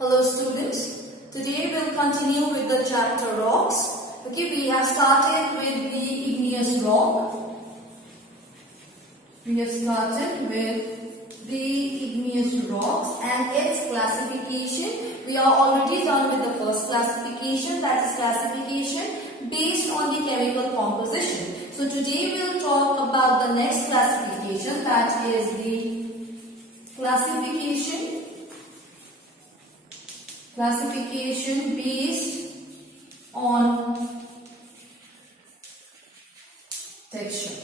Hello students, today we'll continue with the chapter rocks. Okay, we have started with the igneous rock. We have started with the igneous rocks and its classification. We are already done with the first classification, that is classification based on the chemical composition. So today we'll talk about the next classification, that is the classification based on texture.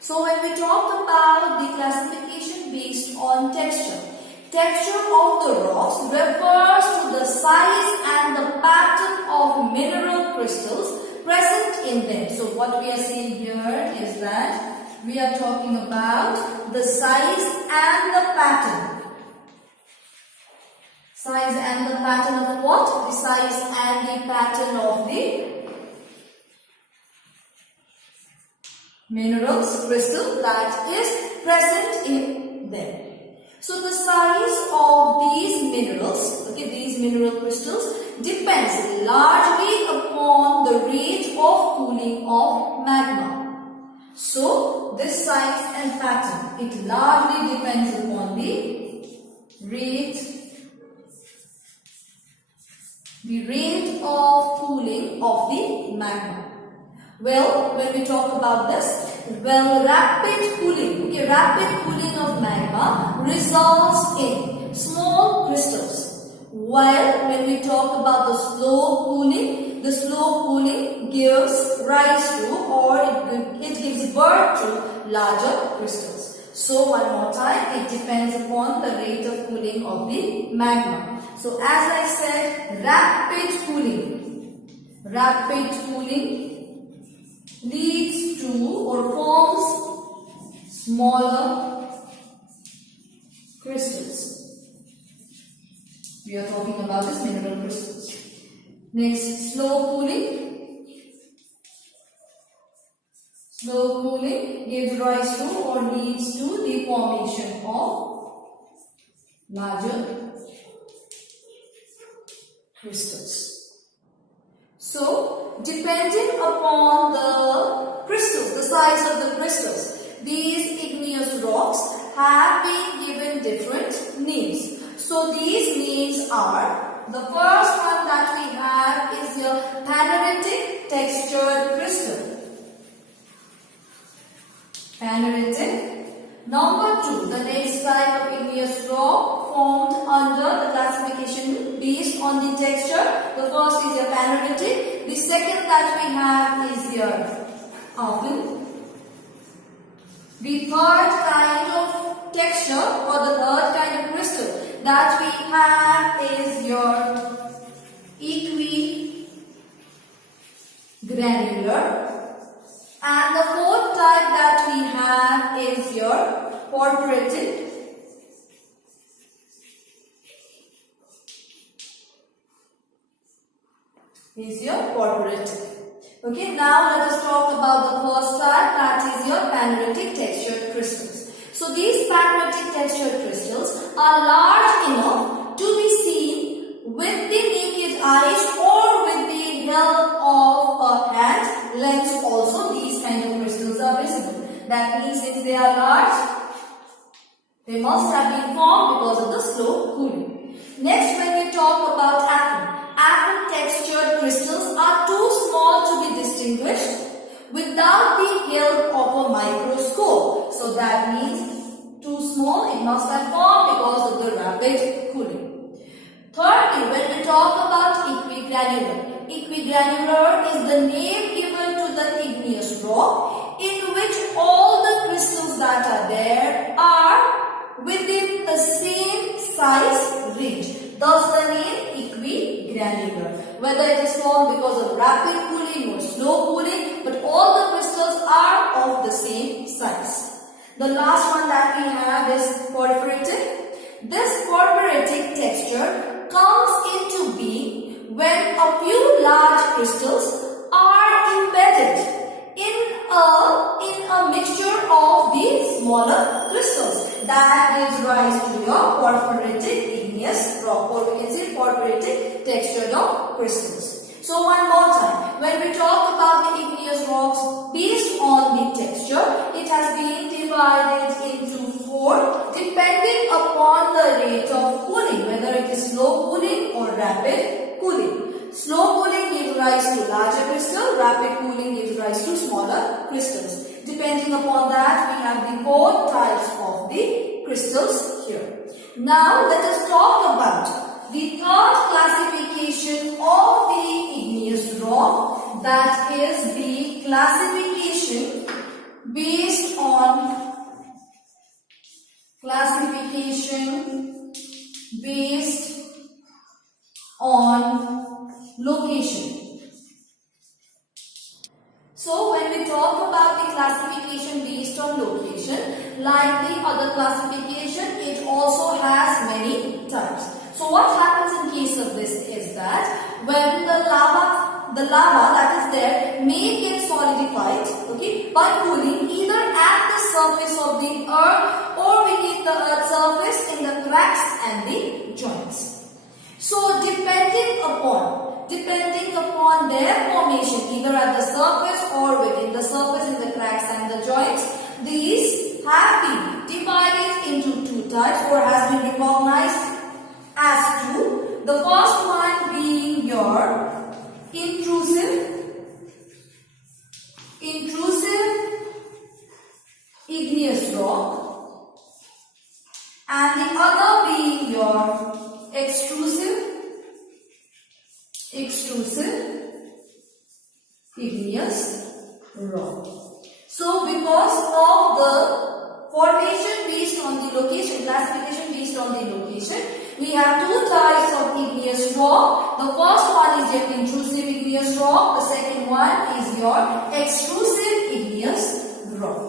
So when we talk about the classification based on texture of the rocks refers to the size and the pattern of mineral crystals present in them. So what we are saying here is that we are talking about the size and the pattern. Size and the pattern of what? The size and the pattern of the minerals crystal that is present in them. So the size of these minerals, okay, these mineral crystals depends largely upon the rate of cooling of magma. So this size and pattern, it largely depends upon the rate of cooling of the magma. Well, when we talk about this, rapid cooling of magma results in small crystals. While when we talk about the slow cooling gives rise to, or it gives birth to larger crystals. So one more time, it depends upon the rate of cooling of the magma. So as I said, rapid cooling leads to or forms smaller crystals. We are talking about this mineral crystals. Next, slow cooling gives rise to or leads to the formation of larger crystals. So, depending upon the crystals, the size of the crystals, these igneous rocks have been given different names. So, these names are, the first one that we have is your Phaneritic textured crystal. Phaneritic. Number 2, the next type of igneous rock formed under the classification based on the texture. The first is your Phaneritic. The second that we have is your Open. The third kind of texture or the third kind of crystal that we have is your equigranular. And the fourth type that we have is your porphyritic. Okay, now let us talk about the first type, that is your Phaneritic textured crystals. So these Phaneritic textured crystals are large enough to be seen with the naked eyes or with the help of a hand lens. Also, these kind of crystals are visible. That means since they are large, they must have been formed because of the slow cooling. Next, when we talk about Affen textured crystals are too small to be distinguished without the help of a microscope. So that means too small, it must have formed because of the rapid cooling. Thirdly, when we talk about equigranular, equigranular is the name given to the igneous rock in which all the crystals that are there are within the same size range. Thus the name equigranular. Whether it is formed because of rapid cooling or slow cooling, but all the crystals are of the same size. The last one that we have is porphyritic. This porphyritic texture comes into being when a few large crystals are embedded in a mixture of the smaller crystals. That gives rise to your porphyritic igneous rock or or we can say porphyritic textured of crystals. So one more time, when we talk about the igneous rocks based on the texture, it has been divided into 4 depending upon the rate of cooling, whether it is slow cooling or rapid cooling. Slow cooling gives rise to larger crystal, rapid cooling gives rise to smaller crystals. Depending upon that, we have the 4 types of the crystals here. Now let us talk about the third classification of the igneous rock, that is the classification based on location. So when we talk about the classification based on location, like the other classification, it also has many types. So what happens in case of this is that when the lava that is there may get solidified, okay, by cooling either at the surface of the earth or beneath the earth's surface in the cracks and the joints. So depending upon their formation either at the surface or within the surface in the cracks and the joints, these have been divided into 2 types or has been recognized as 2. The first one being your intrusive igneous rock, and the other being your extrusive igneous rock. So because of the formation based on the location, classification based on the location, we have 2 types of igneous rock. The first one is your intrusive igneous rock. The second one is your extrusive igneous rock.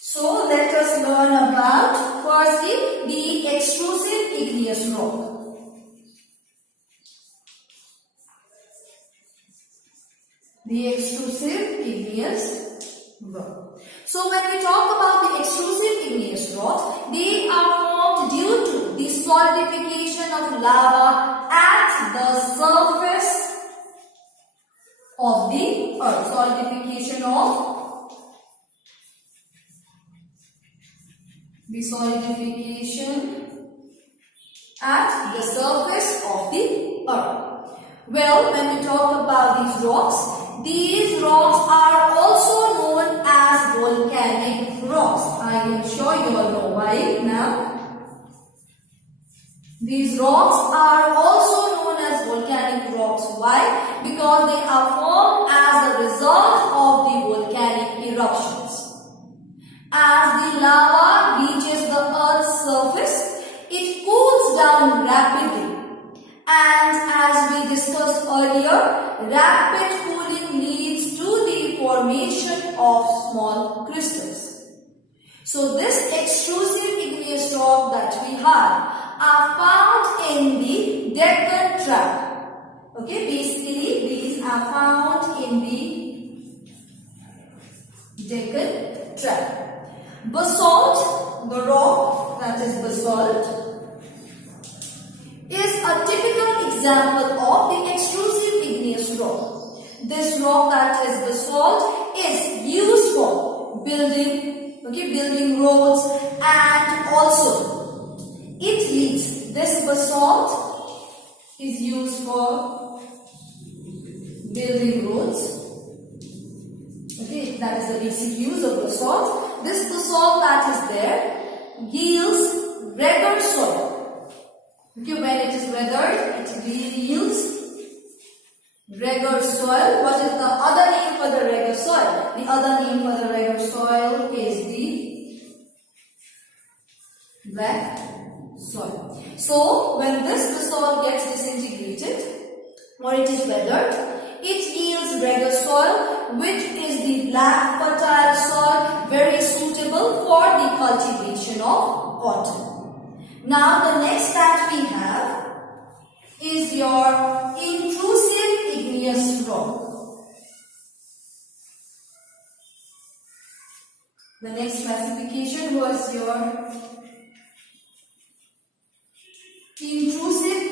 So let us learn about firstly the extrusive igneous rock. The extrusive igneous rock. So when we talk about the extrusive igneous rocks, they are formed due to the solidification of lava at the surface of the earth. Solidification at the surface of the earth. Well, when we talk about these rocks are also known as volcanic rocks. I am sure you all know why now. These rocks are also known as volcanic rocks. Why? Because they are formed as a result of the volcanic eruptions. As the lava reaches the earth's surface, it cools down rapidly. And as we discussed earlier, rapid cooling leads to the formation of small crystals. So this extrusive igneous rock that we have are found in the Deccan Trap. Okay, basically these are found in the Deccan Trap. Basalt, the rock that is basalt, is a typical example of the extrusive igneous rock. This rock that is basalt is used for building roads, and also it leads. This basalt is used for building roads. Okay, that is the basic use of basalt. This basalt that is there yields regular soil. Okay, when it is weathered, it yields regular soil. What is the other name for the regular soil? The other name for the regular soil is the black soil. So, when this basalt gets disintegrated or it is weathered, it yields regular soil, which is the black fertile soil, very suitable for the cultivation of cotton. Now the next that we have is your intrusive igneous rock. The next classification was your intrusive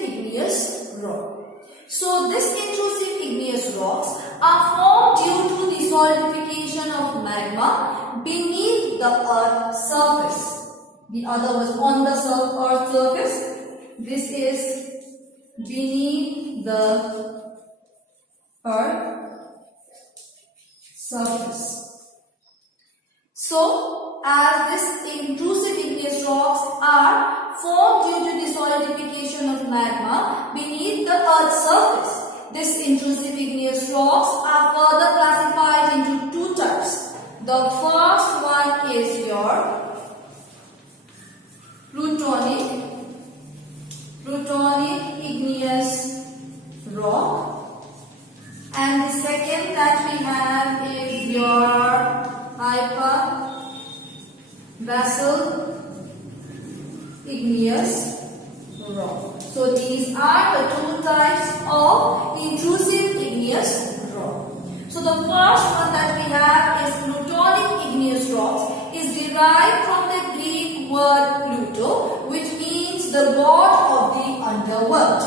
magma beneath the Earth's surface. The other was on the Earth's surface. This is beneath the Earth's surface. So, as this intrusive igneous rocks are formed due to the solidification of magma beneath the Earth's surface, these intrusive igneous rocks are further classified into two types. The first one is your Plutonic igneous rock, and the second that we have is your Hyperbasical igneous rock. So these are the two types of intrusive igneous rock. So the first one that we have is Plutonic igneous rocks, is derived from the Greek word Pluto, which means the god of the underworld.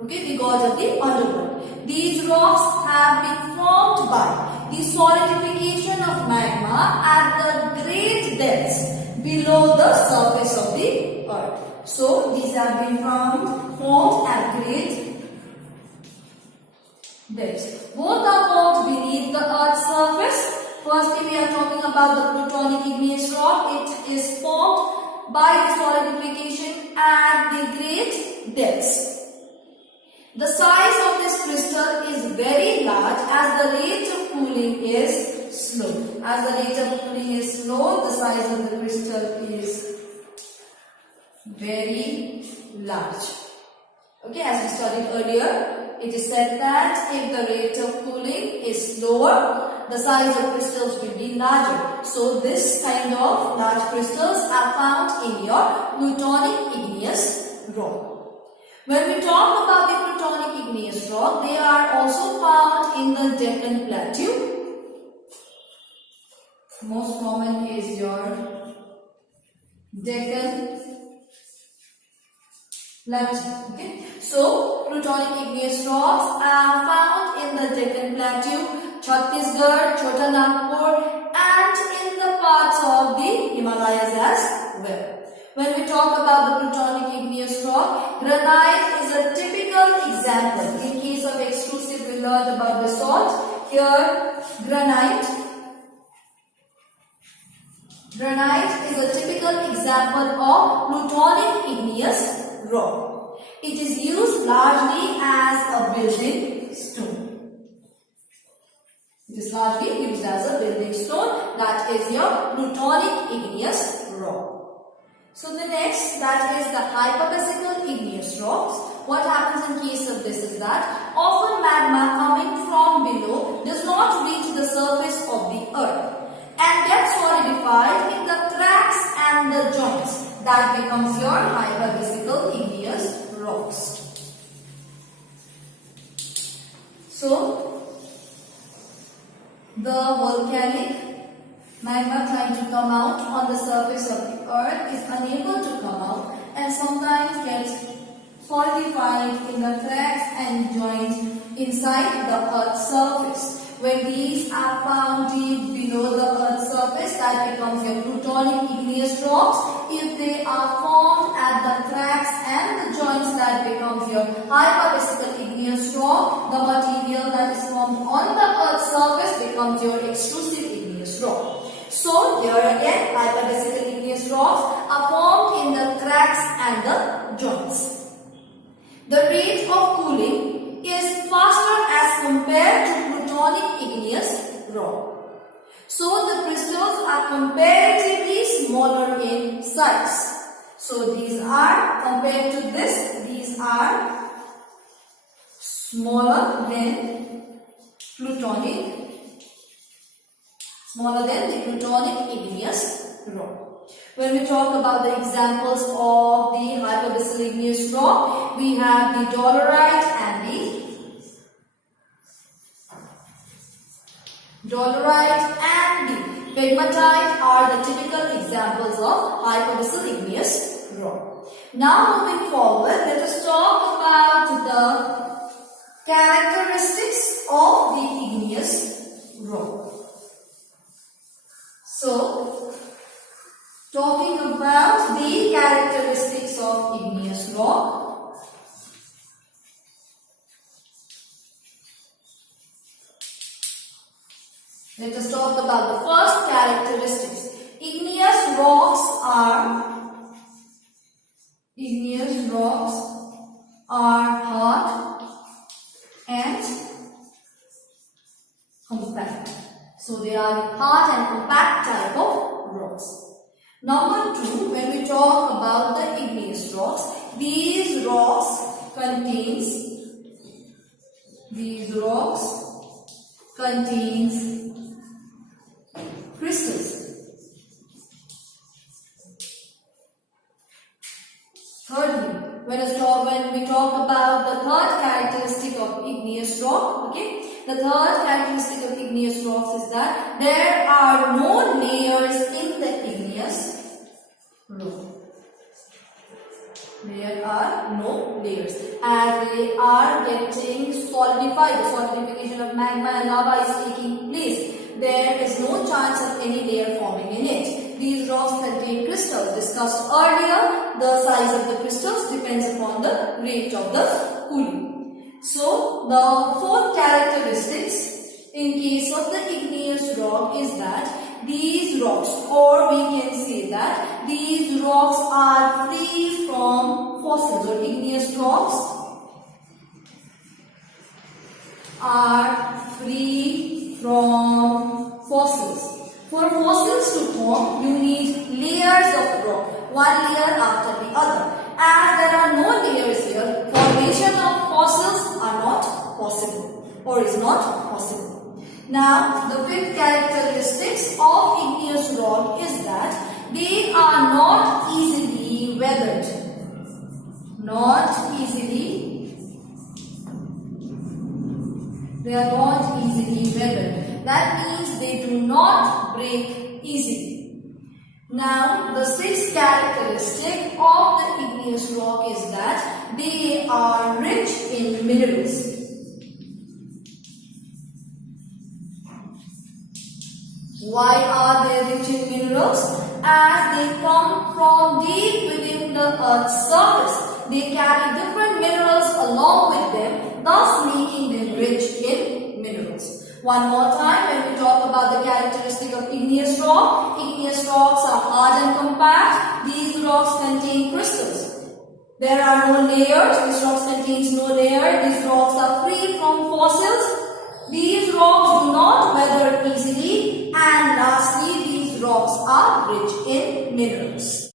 Okay, the god of the underworld. These rocks have been formed by the solidification of magma at the great depths below the surface of the earth. So these have been formed at great depths. Both are formed beneath the earth's surface. Firstly, we are talking about the Plutonic igneous rock. It is formed by the solidification at the great depths. The size of this crystal is very large as the rate of cooling is slow. As the rate of cooling is slow, the size of the crystal is very large. Okay, as we studied earlier, it is said that if the rate of cooling is slower, the size of crystals will be larger. So this kind of large crystals are found in your Plutonic igneous rock. When we talk about the Plutonic igneous rock, they are also found in the Deccan Plateau. Most common is your Deccan Plateau. Okay. So, Plutonic igneous rocks are found in the Deccan Plateau, Chhattisgarh, Chota Nagpur, and in the parts of the Himalayas as well. When we talk about the Plutonic igneous rock, granite is a typical example. In case of extrusive, we learned about the salt. Here, granite is a typical example of Plutonic igneous rock. It is used largely as a building stone. It is largely used as a building stone. That is your Plutonic igneous rock. So the next, that is the Hyperbasical igneous rocks. What happens in case of this is that often magma coming from below does not reach the surface of the earth and gets solidified in the cracks and the joints. That becomes your Hyperbasical igneous rocks. So the volcanic magma trying to come out on the surface of the earth is unable to come out and sometimes gets solidified in the cracks and joints inside the earth's surface. When these are found deep below the earth's surface, that becomes your Plutonic igneous rocks. If they are formed at the cracks and the joints, that becomes your Hyperbasical igneous rock. The material that is formed on the earth's surface becomes your extrusive igneous rock. So, here again, Hyperbasical igneous rocks are formed in the cracks and the joints. The rate of cooling is faster as compared to Plutonic igneous rock. So, the crystals are comparatively smaller in size. So, these are, compared to this, these are smaller than Plutonic. Smaller than the Plutonic igneous rock. When we talk about the examples of the Hyperbasical igneous rock, we have the dolerite and the pegmatite are the typical examples of Hyperbasical igneous rock. Now moving forward, let us talk about the characteristics of the igneous rock. rock. Let us talk about the first characteristics. Igneous rocks are hard and compact. So they are hard and compact type of rocks. Number 2, when we talk about the igneous rocks, these rocks contains crystals. Thirdly, when we talk about the third characteristic of igneous rock, okay, the third characteristic of igneous rocks is that there are no layers in the igneous rock. There are no layers. As they are getting solidified, the solidification of magma and lava is taking place. There is no chance of any layer forming in it. These rocks contain crystals. Discussed earlier, the size of the crystals depends upon the rate of the cooling. So, the fourth characteristics in case of the igneous rock is that these rocks, or we can say that these rocks are free from fossils, or igneous rocks are free from fossils. For fossils to form, you need layers of rock, one layer after the other. As there are no layers here, formation of fossils are not possible, or is not possible. Now, the fifth characteristics of igneous rock is that they are not easily weathered. They are not easily weathered. That means they do not break easily. Now, the sixth characteristic of the igneous rock is that they are rich in minerals. Why are they rich in minerals? As they come from deep within the earth's surface, they carry different minerals along with them, thus making them rich in minerals. One more time, when we talk about the characteristic of igneous rocks are hard and compact. These rocks contain crystals. There are no layers. These rocks contains no layer. These rocks are free from fossils. These rocks do not weather easily. And lastly, these rocks are rich in minerals.